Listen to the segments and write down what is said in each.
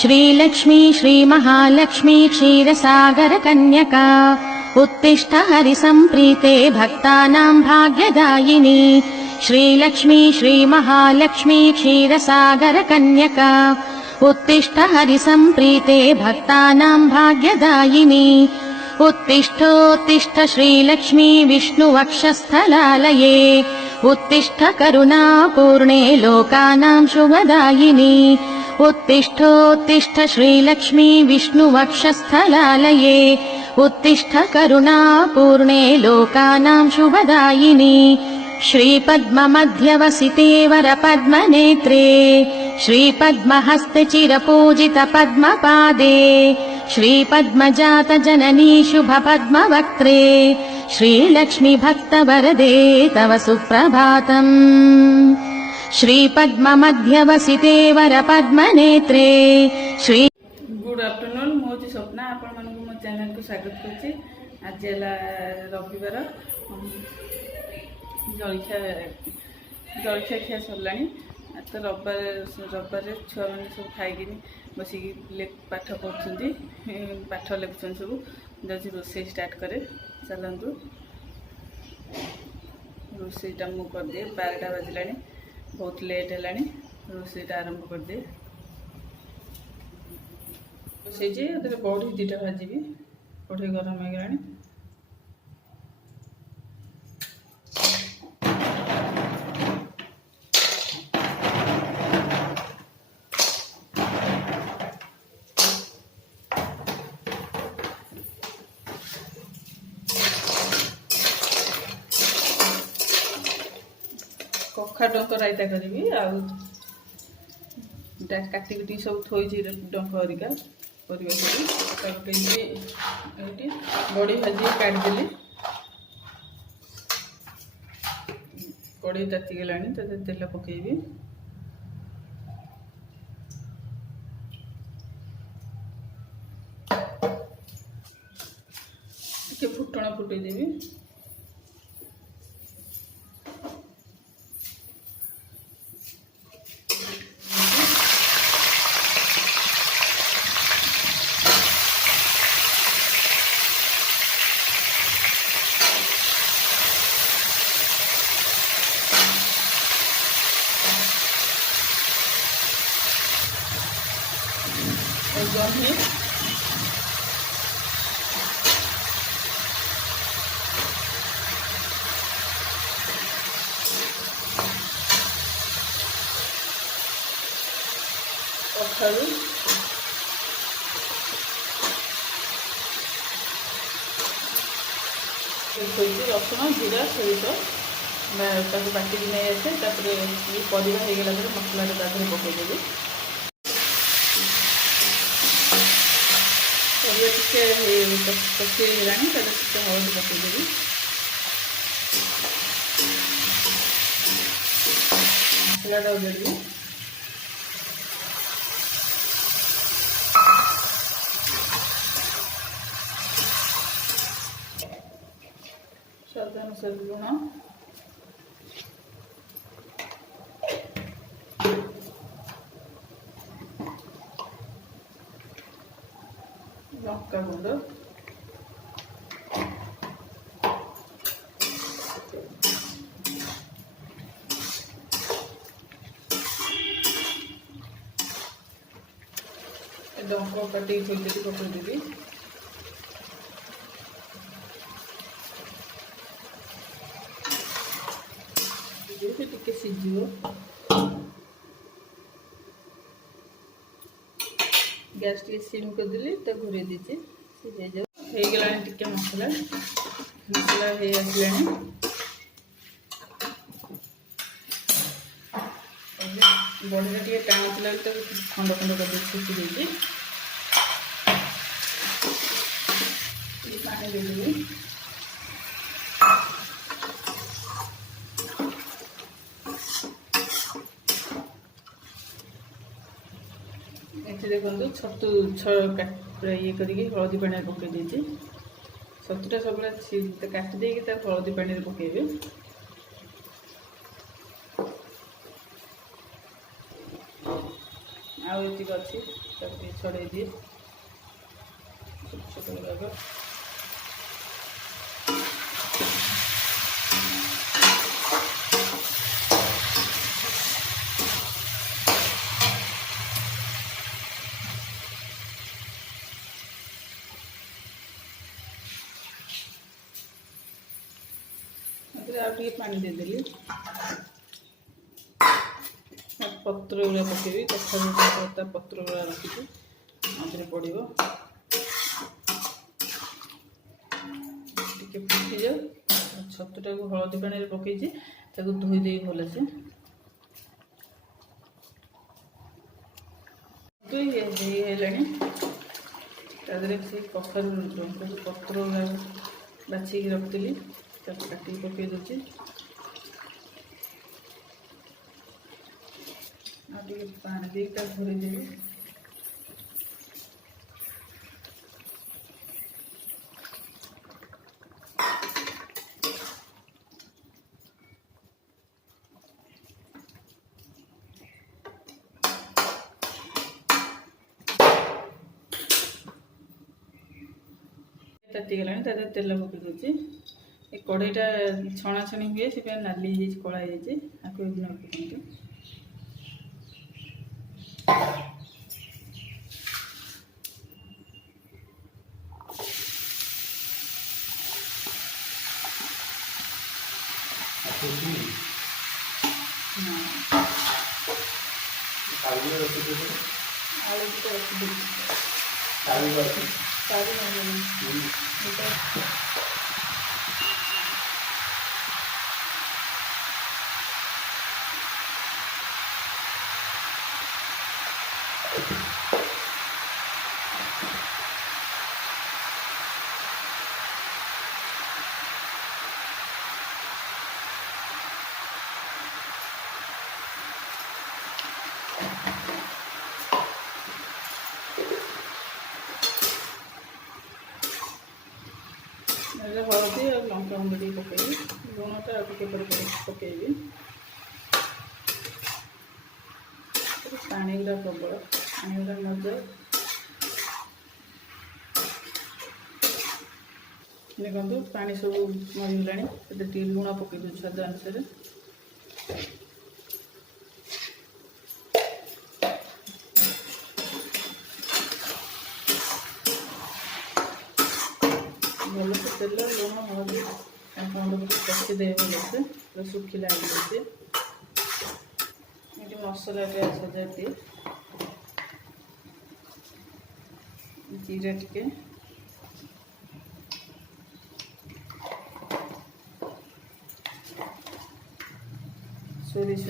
श्रीलक्ष्मी श्रीमहालक्ष्मी क्षीरसागरकन्यका उत्तिष्ठ हरिसम्प्रीते भक्तानां भाग्यदायिनी। श्रीलक्ष्मी श्रीमहालक्ष्मी क्षीरसागरकन्यका उत्तिष्ठ हरिसम्प्रीते भक्तानां भाग्यदायिनी। उत्तिष्ठोत्तिष्ठ श्रीलक्ष्मी विष्णुवक्षस्थलालये उत्तिष्ठ करुणापूर्णे लोकानां शुभदायिनी। उत्तिष्ठोत्तिष्ठ श्रीलक्ष्मी विष्णुवक्षस्थलालये उत्तिष्ठ करुणापूर्णे लोकानां शुभदायिनी। श्रीपद्ममध्यवसिते वरपद्मनेत्रे श्रीपद्महस्ते चिरपूजित पद्मपादे श्रीपद्मजात जननी शुभपद्मवक्त्रे श्रीलक्ष्मी भक्तवरदे तव सुप्रभातम्। श्रीपद्ममध्यवसिते वरपद्मनेत्रे श्री गुड आफ्टरनून मुझे स्वप्ना आपण मानक मो चैनल को स्वागत करछि। आज है रविवार जलखिया खिया सरलानी। तो रविवार छुआ मैंने सब खाई बसिक पाठ पढ़ुंट पाठ लिखुन सब जब रोसे स्टार्ट करे चलतु रोसेटा मु करदे 12टा बजला बहुत लेट है रोसेटा आरंभ करदे रोसे बड़ी 2टा भाजी कढ़ई गरम हो गला कखा डंक रायता करी काटिकी सब थोड़ी डंक हरिका बड़ी भाजी काटदेली कड़े ताती गला तेल पकेबी फुटण फुटेदेवी दही कखारू रसुण जीरा सोरिष बाटिक नहीं आसे परिवा हो गला मसला पकईदेवी परिवा टे कषीगला हल्दी पकईदेवी मसलाटा देवी स्वाद अनुसार लुण लंका गुंड डंक काटी पकईदेवी टिके सीझ गैस टे सिम करदेली घूरे दीजिए सीझे जाओ हो गला टिके मसला मसला हो आसला बड़ीटा टे टाण थी खंड खंड कर छुटी देती पानी देदेवी देखो छतु ये करके हलदी पानी पकई देती छतुटा सब काटी देकी हलदी पानी पकेबे आउ अच्छी छड़े दिए छोट छोट गुड़ाक। आगे पानी देदेली पत्र गुड़ा पकेबी कथा पत्र गुड़ा रखी आगे पड़ो टे फुटी जाओ छतुटा को हलदी पानी पकई धोईदे भलसे है से कखार पत्र गुड़ा बाछिकी रखी काटी पकई दूसरी आगे पानी दे घोरी देवी तातीगला तेल पकई दूसरी कड़ईटा छणाछणी हुए से नाली कला आपको पकड़ते आलू हलदी और लंका गुंड टे पकईबी लुणटा पकईबी पानी गुड़ा प्रबल पानी गुड़ा नजाए देखो पानी सब मरीगला लुण पकई दूँ स्वाद अनुसार भल से तेल लुण हलदी कषिदे भलसे सुखिला ये मसला सजा दिए जीरा टिके सोरिष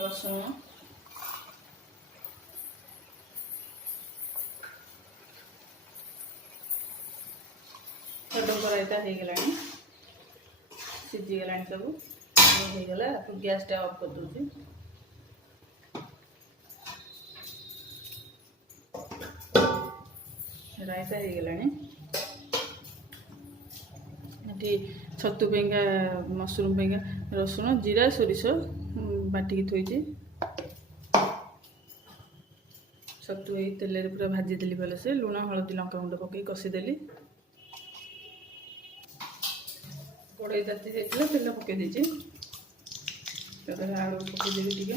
रसुण रायता हो गला सीझीगला सब होगला गैस टा ऑफ कर दूसरी रायता हो गला छतु पेंगा मशरूम पेंगा रसुण जीरा सोरिष बाटिकी थोड़ी छतु तेल पूरा भाजीदेली भलसे लुण हलदी लंका गुंड पकई कषिदेली कड़ई ताती जाइए तेल पकई देती आलू पकईदेवी टे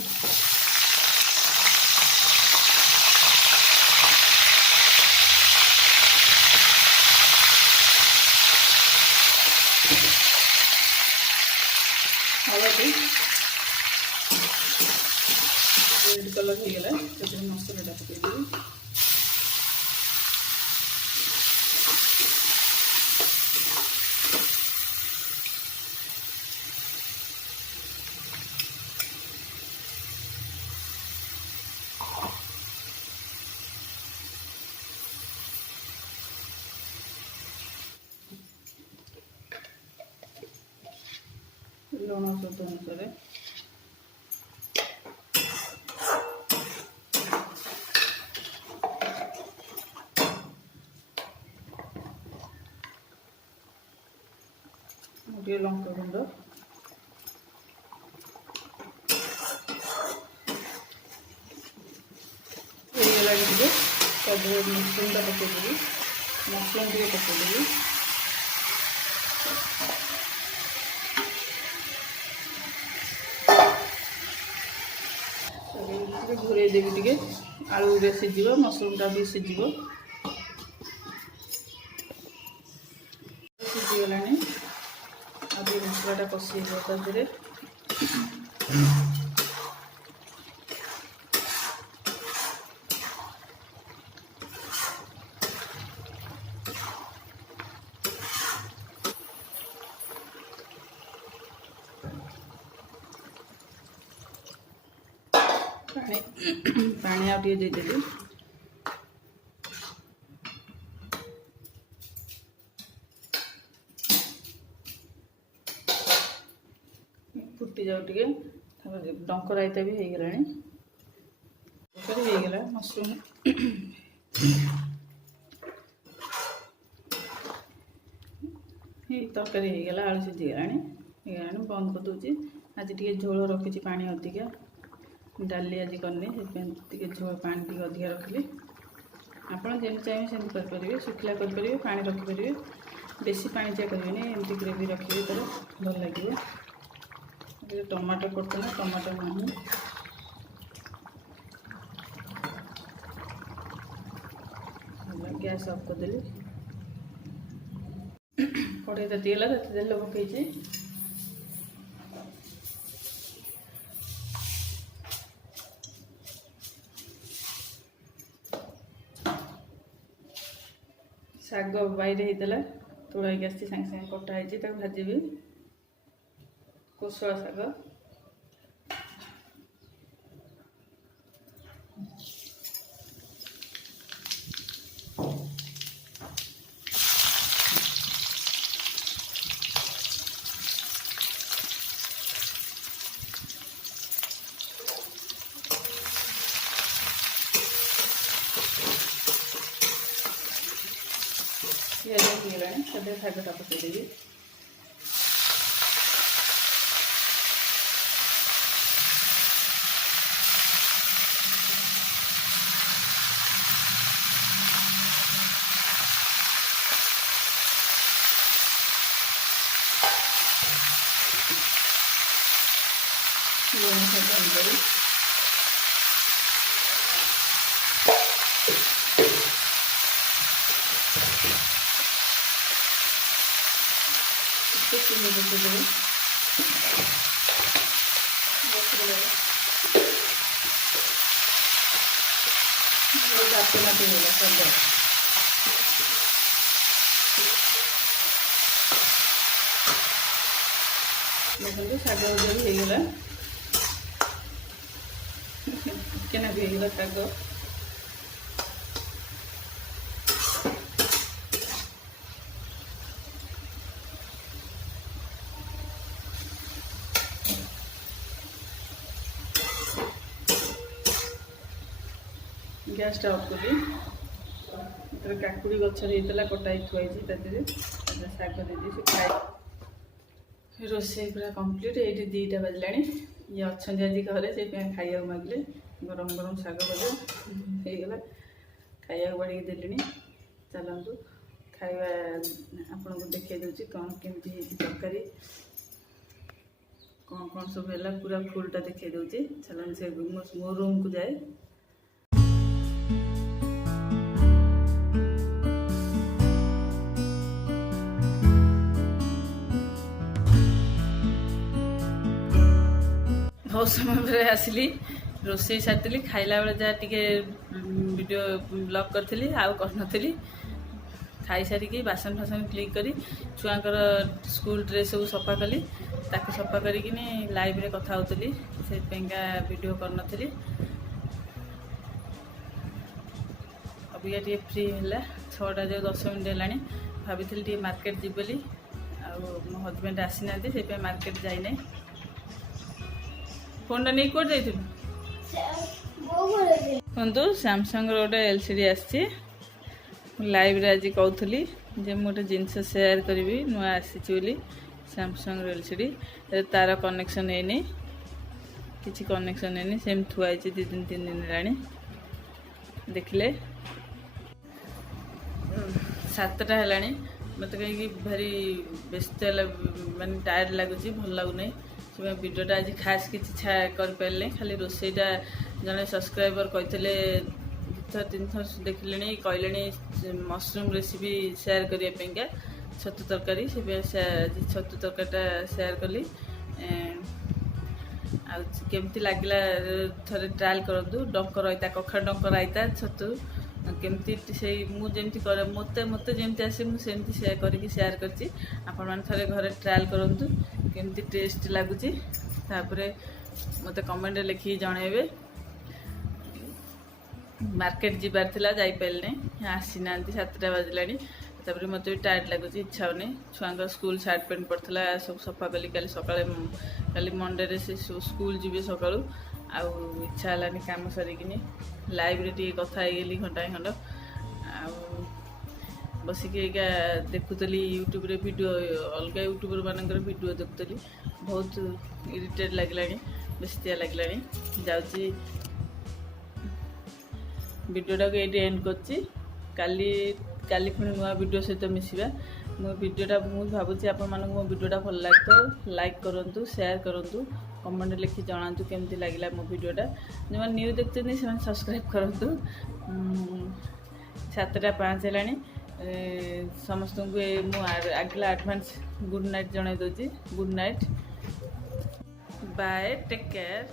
हलदी रेड कलर हो गला मसलाटा पकईदेवी लुण स्वाद अनुसार लंका गुंड ହେଇଗଲା ଟିକେ ସବୁ ମସରୁମଟା ପକାଇଦେବି ମସରୁମ ଟିକେ ପକାଇଦେବି ଘୋରେଇ ଦେବି ଟିକେ ଆଳୁରେ ସିଝିବ ମସରୁମଟା ବି ସିଝିବ ସିଝିଗଲାଣି ଆଉ ଟିକେ ମସଲାଟା କଷି ହେଇଯିବ ତା ଦେହରେ ପାଣି ଆଉ ଟିକେ ଦେଇଦେବି ଫୁଟି ଯାଉ ଟିକେ ତାପରେ ଡଙ୍କ ରାଇତା ବି ହେଇଗଲାଣି ତରକାରୀ ହେଇଗଲା ମସରୁମ ତରକାରୀ ହେଇଗଲା ଆଳୁ ସିଝିଗଲାଣି ବନ୍ଦ କରିଦେଉଛି ଆଜି ଟିକେ ଝୋଳ ରଖିଛି ପାଣି ଅଧିକା ଡାଲି ଆଜି କରିନି ସେଥିପାଇଁ ଟିକେ ଝୋଳ ପାଣି ଟିକେ ଅଧିକା ରଖିଲି ଆପଣ ଯେମିତି ଚାହିଁବେ ସେମିତି କରିପାରିବେ ଶୁଖିଲା କରିପାରିବେ ପାଣି ରଖିପାରିବେ ବେଶୀ ପାଣିଚିଆ କରିବେନି ଏମିତି ଗ୍ରେଭି ରଖିବେ ତାର ଭଲ ଲାଗିବ ଟିକେ ଟମାଟୋ ପଡ଼ୁଥିଲା ଟମାଟୋ ନାହିଁ ଗ୍ୟାସ୍ ଅଫ୍ କରିଦେଲି କଢ଼େଇ ତାତିଗଲା ତାତି ତେଲ ପକାଇଛି ଶାଗ ବାଇରେ ହେଇଥିଲା ତୋଳାଇକି ଆସିଛି ସାଙ୍ଗେ ସାଙ୍ଗେ କଟା ହେଇଛି ତାକୁ ଭାଜିବି କୋଶଳା ଶାଗ ପିଆଜ ହେଇଗଲାଣି ସେଥିରେ ଶାଗଟା ପକାଇଦେବି ଲୁଣ ଶାଗ ଆଣିଦେବି চিনি বসে দেবো চারটে মাটি হলো সব দেখুন শাগ দিয়ে হয়ে গেল কেনা হয়ে গেল শাগ ଗ୍ୟାସ୍ଟା ଅଫ୍ କଲି ସେଥିରେ କାକୁଡ଼ି ଗଛରେ ହେଇଥିଲା କଟା ହେଇ ଥୁଆ ହେଇଛି ତା ଦେହରେ ଶାଗ ଦେଇଦେଇଛି ଖାଇ ରୋଷେଇ ପୁରା କମ୍ପ୍ଲିଟ୍ ଏଇଠି 2ଟା ବାଜିଲାଣି ଇଏ ଅଛନ୍ତି ଆଜି ଘରେ ସେଇଥିପାଇଁ ଖାଇବାକୁ ମାଗିଲେ ଗରମ ଗରମ ଶାଗ ଭଜା ହେଇଗଲା ଖାଇବାକୁ ବାଡ଼ିକି ଦେଲିଣି ଚାଲନ୍ତୁ ଖାଇବା ଆପଣଙ୍କୁ ଦେଖାଇ ଦେଉଛି କ'ଣ କେମିତି ହେଇଛି ତରକାରୀ କ'ଣ ସବୁ ହେଲା ପୁରା ଫୁଲ୍ଟା ଦେଖାଇ ଦେଉଛି ଚାଲନ୍ତୁ ସେ ମୋ ରୁମ୍କୁ ଯାଏ बहुत समय पर आसली रोसे सारी खाइला बेले जहाँ टी वीडियो ब्लॉग करी आउ करी खाई सारिकी बासन फासन क्लिक करी छुआंकर स्कूल ड्रेस सब सफा कली ताकू सफा करी लाइव रे कथा होतली से वीडियो करनथली अबिका टी फ्री है 6टा जो 10 मिनट है भाभी टी मार्केट जी बोली आ मो हजबैंड आसी ना से मार्केट जाई नहीं फोन नहीं कौट जाइंतु सैमसंग गोटे एलसीडी आसी लाइव रे आज कहूली जे गोटे जिनस सेयार करी नुआ आसी ସାମସଙ୍ଗର LCD ତାର କନେକ୍ସନ୍ ହେଇନି, କିଛି କନେକ୍ସନ୍ ହେଇନି, ସେମିତି ଥୁଆ ହେଇଛି 2 ଦିନ 3 ଦିନ ହେଲାଣି। ଦେଖିଲେ 7ଟା ହେଲାଣି, ମୋତେ କାହିଁକି ଭାରି ବ୍ୟସ୍ତ ହେଲା, ମାନେ ଟାୟାର୍ଡ ଲାଗୁଛି, ଭଲ ଲାଗୁନି। ସେଥିପାଇଁ ଭିଡ଼ିଓଟା ଆଜି ଖାସ୍ କିଛି କରିପାରିଲେ, ଖାଲି ରୋଷେଇଟା ଜଣେ ସବସ୍କ୍ରାଇବର କହିଥିଲେ 2 3 ଥର ଦେଖିଲେଣି, କହିଲେଣି ମସରୁମ୍ ରେସିପି ସେୟାର କରିବା ପାଇଁକା, ଛତୁ ତରକାରୀ। ସେଥିପାଇଁ ଛତୁ ତରକାରୀଟା ସେୟାର କଲି। ଆଉ କେମିତି ଲାଗିଲା ଥରେ ଟ୍ରାଏଲ୍ କରନ୍ତୁ। ଡଙ୍କ ରାଇତା, କଖାରୁ ଡଙ୍କ ରାଇତା, ଛତୁ କେମିତି ସେଇ ମୁଁ ଯେମିତି କରେ, ମୋତେ ଯେମିତି ଆସେ ମୁଁ ସେମିତି କରିକି ସେୟାର କରିଛି। ଆପଣମାନେ ଥରେ ଘରେ ଟ୍ରାଏଲ୍ କରନ୍ତୁ କେମିତି ଟେଷ୍ଟ ଲାଗୁଛି, ତାପରେ ମୋତେ କମେଣ୍ଟରେ ଲେଖିକି ଜଣାଇବେ। ମାର୍କେଟ ଯିବାର ଥିଲା, ଯାଇପାରିଲିନି, ଆସିନାହାନ୍ତି, 7ଟା ବାଜିଲାଣି। ତାପରେ ମୋତେ ବି ଟାୟାର୍ଡ ଲାଗୁଛି, ଇଚ୍ଛା ହେଉନି। ଛୁଆଙ୍କ ସ୍କୁଲ ସାର୍ଟ ପ୍ୟାଣ୍ଟ ପଡ଼ିଥିଲା ସବୁ ସଫା କଲି କାଲି ସକାଳେ, କାଲି ମଣ୍ଡେରେ ସେ ସ୍କୁଲ ଯିବେ ସକାଳୁ, ଆଉ ଇଚ୍ଛା ହେଲାନି କାମ ସାରିକିନି। ଲାଇଭ୍ରେ ଟିକେ କଥା ହେଇଗଲି ଘଣ୍ଟାଏ ଖଣ୍ଡ, ଆଉ ବସିକି ଏଇକା ଦେଖୁଥିଲି ୟୁଟ୍ୟୁବରେ ଭିଡ଼ିଓ, ଅଲଗା ୟୁଟ୍ୟୁବର ମାନଙ୍କର ଭିଡ଼ିଓ ଦେଖୁଥିଲି। ବହୁତ ଇରିଟେଟ୍ ଲାଗିଲାଣି, ବେସ୍ତିଆ ଲାଗିଲାଣି। ଯାଉଛି ଭିଡ଼ିଓଟାକୁ ଏଇଠି ଏଣ୍ଡ କରୁଛି। କାଲି ପୁଣି ନୂଆ ଭିଡ଼ିଓ ସହିତ ମିଶିବା। ମୁଁ ଭାବୁଛି ଆପଣମାନଙ୍କୁ ମୋ ଭିଡ଼ିଓଟା ଭଲ ଲାଗିଥିବ। ଲାଇକ୍ କରନ୍ତୁ, ସେୟାର କରନ୍ତୁ, କମେଣ୍ଟରେ ଲେଖି ଜଣାନ୍ତୁ କେମିତି ଲାଗିଲା ମୋ ଭିଡ଼ିଓଟା। ଯେଉଁମାନେ ନ୍ୟୁ ଦେଖୁଛନ୍ତି ସେମାନେ ସବସ୍କ୍ରାଇବ୍ କରନ୍ତୁ। 7:05 ହେଲାଣି। ସମସ୍ତଙ୍କୁ ମୁଁ ଆଗଲା ଆଡ଼ଭାନ୍ସ ଗୁଡ଼୍ ନାଇଟ୍ ଜଣାଇ ଦେଉଛି। Good night, bye, take care.